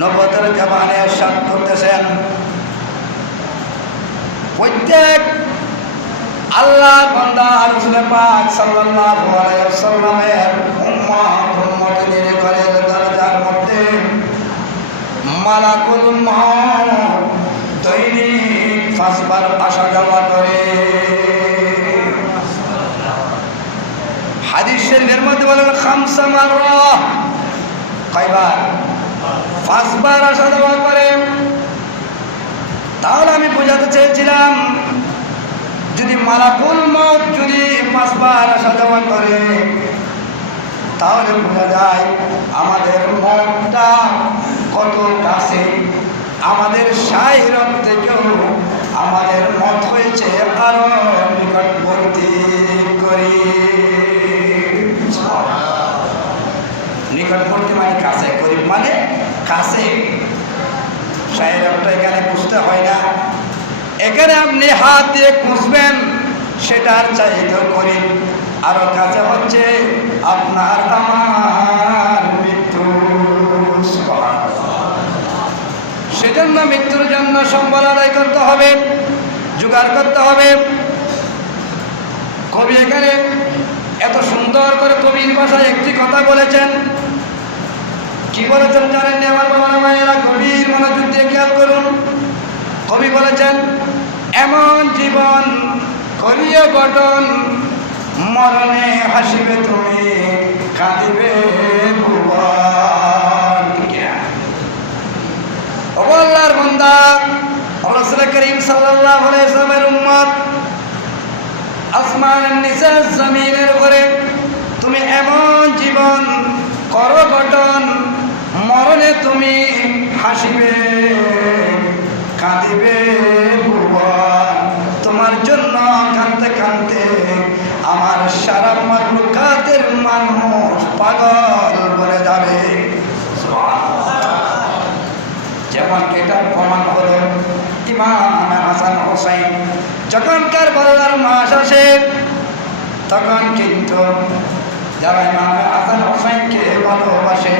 নবতের জবানে সাত করতেছেন প্রত্যেক আল্লাহ বান্দা রসুল পাক সাল্লাল্লাহু আলাইহি ওয়াসাল্লামের দরজার মধ্যে মালাকুল দৈনিক পাঁচবার আসা করে। হাদিস শরীফের মধ্যে বলেন, খামসা মাররা। কয়বার? পাঁচবার আসা যাওয়া করে তাহলে আমি বোঝাতে চেয়েছিলাম, যদি মালাকুল মত যদি পাঁচবার আসা যাওয়া করে, তাহলে বোঝা যায় আমাদের মনটা কত কাছে। আমাদের সাহিরত থেকেও আমাদের মত হয়েছে আরও। কাছে। সাহিরতটা এখানে বুঝতে হয় না। এখানে আপনি হাত দিয়ে খুঁজবেন সেটার চাহিদা করি। আরও কাছে হচ্ছে আপনার আমার মৃত্যু। সেজন্য মৃত্যুর জন্য সম্বল আদায় করতে হবে, জোগাড় করতে হবে। কবি এখানে এত সুন্দর করে কবির ভাষায় একটি কথা বলেছেন কি বলেছেন জানেন আমার বাবা মায়েরা গভীর মনোযোগ দিয়ে খেয়াল করুন। কবি বলেছেন, এমন জীবন করিও গঠন, মরণে হাসিবে তুমি, কাঁদিবে আল্লাহর বান্দা রাসূল করিম সাল্লাল্লাহু আলাইহি ওয়াসাল্লামের উম্মত, আসমানের নিচে জমিনের উপরে তুমি এমন জীবন করো গঠন মরণে তুমি হাসিবে, কাঁদিবে তোমার জন্য কাঁদতে কাঁদতে আমার সারা মাকলুকাতের মানুষ পাগল বলে যাবে। যেমন এটার প্রমাণ হলো ইমাম হাসান হোসাইন। যখন কারবালার মাস আসে, তখন কিন্তু যারা ইমাম হাসান হোসাইনকে ভালোবাসে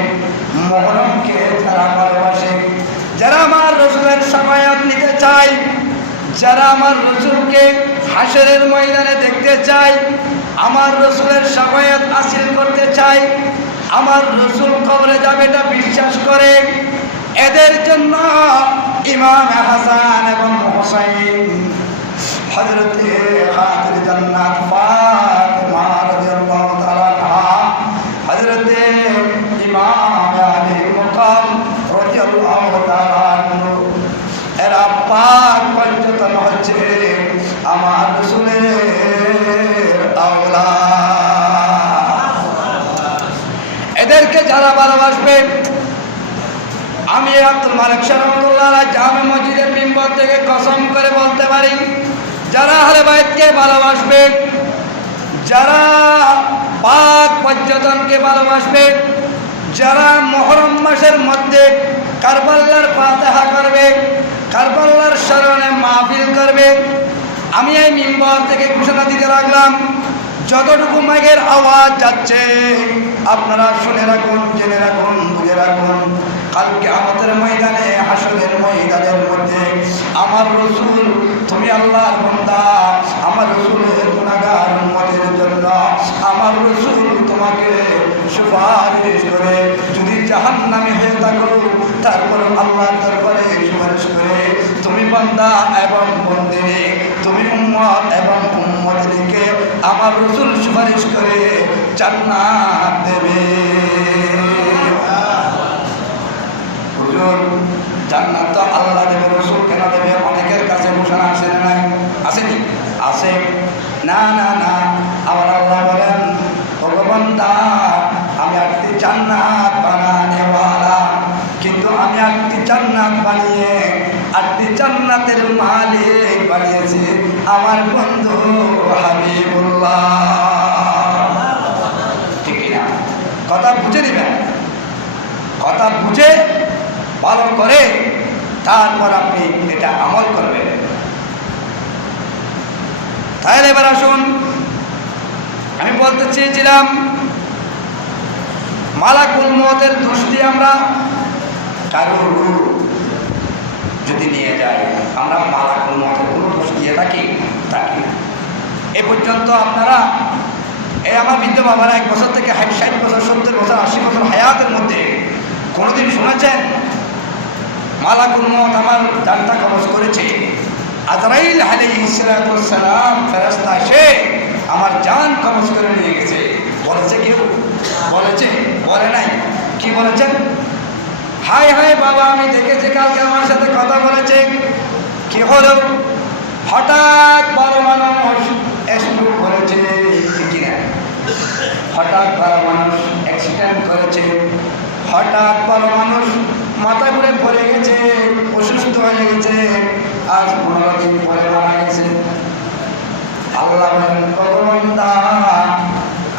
মোহরমকে যারা ভালোবাসে। যারা আমার রসুলের সমায়াত নিতে চায়, যারা আমার রসুলকে হাসরের ময়দানে দেখতে চায়, আমার রসুলের সমায়াত হাসিল করতে চায়, আমার রসুল কবরে যাবে এটা বিশ্বাস করে। এদের জন্য ইমাম হাসান এবং হোসাইন হজরতে এরা পাক আওলাদ এদেরকে যারা ভালোবাসবে, আমি আব্দুল মালিক শরমতুল্লাহ জামে মসজিদের মিম্বর থেকে কসম করে বলতে পারি, যারা আহলে বাইতকে ভালোবাসবে, যারা পাক পর্যটনকে ভালোবাসবে, যারা মহরম মাসের মধ্যে কারবাল্লার ফাতেহা করবে কারবাল্লার স্মরণে মাহফিল করবে। আমি এই মিম্বর থেকে ঘোষণা দিতে রাখলাম যতটুকু মাগের আওয়াজ যাচ্ছে, আপনারা শুনে রাখুন, জেনে রাখুন, বুঝে রাখুন। কালকে আমাদের ময়দানে হাসনের ময়দানের মধ্যে আমার রসুল, তুমি আল্লাহর বন্দা, আমার রসুলের গুণাগার উম্মতের জন্য, আমার রসুল তোমাকে সুপারিশ করে জাহান নামে হয়ে থাকো। তারপর আল্লাহ দরবারে সুপারিশ করে, তুমি বান্দা এবং বন্দিনী তুমি উম্মত এবং উম্মতকে আমার রসুল সুপারিশ করে জান্নাত দেবে। জান্নাত তো আল্লাহ দেবে, রসুল কেন দেবে? অনেকের কাছে ঘোষণা আসে না নাই। আসেনি আসে। না না না। আবার আল্লাহ বলেন ভগবন্তা আমি একটি জান্নাত বানানেওয়ালা কিন্তু আমি একটি জান্নাত বানিয়ে একটি জান্নাতের মালিক বানিয়েছি আমার বন্ধু হাবিবুল্লাহ। ঠিক না কথা বুঝে নিবেন। কথা বুঝে, ভালো করে তারপর আপনি এটা আমল করবেন। তাহলে এবার আসুন, আমি বলতে চেয়েছিলাম, মালাকুল মতের দোষ দিয়ে আমরা কারও রূপ যদি নিয়ে যায়, আমরা মালাকুল মতো কোনো দোষ দিয়ে থাকি থাকি এ পর্যন্ত আপনারা, এই আমার বৃদ্ধ বাবারা এক বছর থেকে ষাট বছর, সত্তর বছর, আশি বছর হায়াতের মধ্যে কোনোদিন শুনেছেন, মালা মত আমার জানটা কবজ করেছে, আজরাইল আলী ইসলাতাম ফেরাস্তা সে আমার জান কবজ করে নিয়ে গেছে। বলেছে কেউ? বলেছে? বলে নাই। কি বলেছেন? হাই হাই বাবা, আমি দেখেছি কালকে আমার সাথে কথা বলেছে। কি হলো? হঠাৎ বড় মানুষ স্ট্রোক করেছে কিনা? হঠাৎ বড় মানুষ অ্যাক্সিডেন্ট করেছে। হঠাৎ বড় মানুষ মাথা ঘুরে পড়ে গেছে, অসুস্থ হয়ে গেছে। আজ পনেরো দিন পরে মারা গেছে। আল্লাহ বলেন ভগবানদা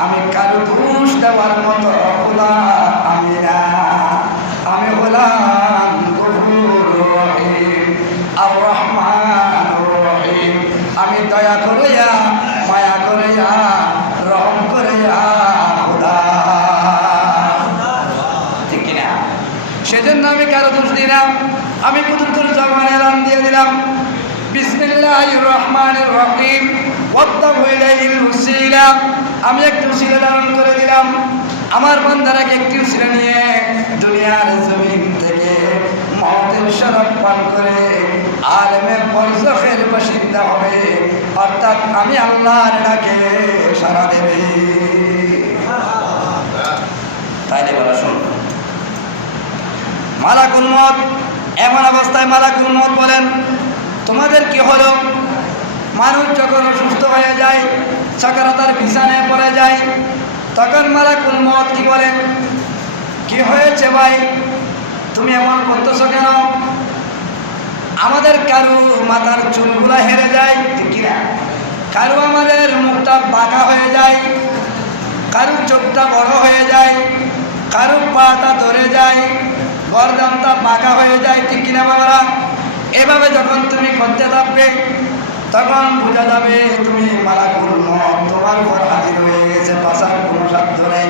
আমি কারও দোষ দেওয়ার মতো খোদা আমি না আমি হলাম গফুর রহিম আর রহমান রহিম। আমি দয়া করিয়া, মায়া করিয়া, রহম করিয়া, খোদা। ঠিক সেজন্য আমি কারও দোষ আমি কুদুরতুল এলান দিয়ে দিলাম। বিসমিল্লাহ রহমান রহিম। আমি একটু উসিলা ধারণ করে দিলাম। আমার বান্দারাকে একটি উসিলা নিয়ে দুনিয়ার জমিন বরজখের বাসিন্দা হবে। অর্থাৎ আমি আল্লাহর ডাকে সারা দেবে। তাইলে বলা, শুন। মালাকুল মত এমন অবস্থায় মালাকুল মত বলেন, তোমাদের কি হলো? মানুষ যখন অসুস্থ হয়ে যায় সাকারাতার বিছানায় পড়ে যায়, তখন মালাকুল মত কি বলেন কি হয়েছে ভাই? তুমি এমন করতেছ কেন? আমাদের কারও মাথার চুলগুলা হেরে যায় কিনা? কারু আমাদের মুখটা বাঁকা হয়ে যায়, কারু চোখটা বড় হয়ে যায়, কারু পাটা ধরে যায় গরদামটা বাঁকা হয়ে যায়, ঠিক কিনা বাবারা? এভাবে যখন তুমি করতে থাকবে, তখন বোঝা যাবে তুমি মালা করুন তোমার উপর হাজির হয়ে গেছে বাসার কোনো সাধ্য নেই।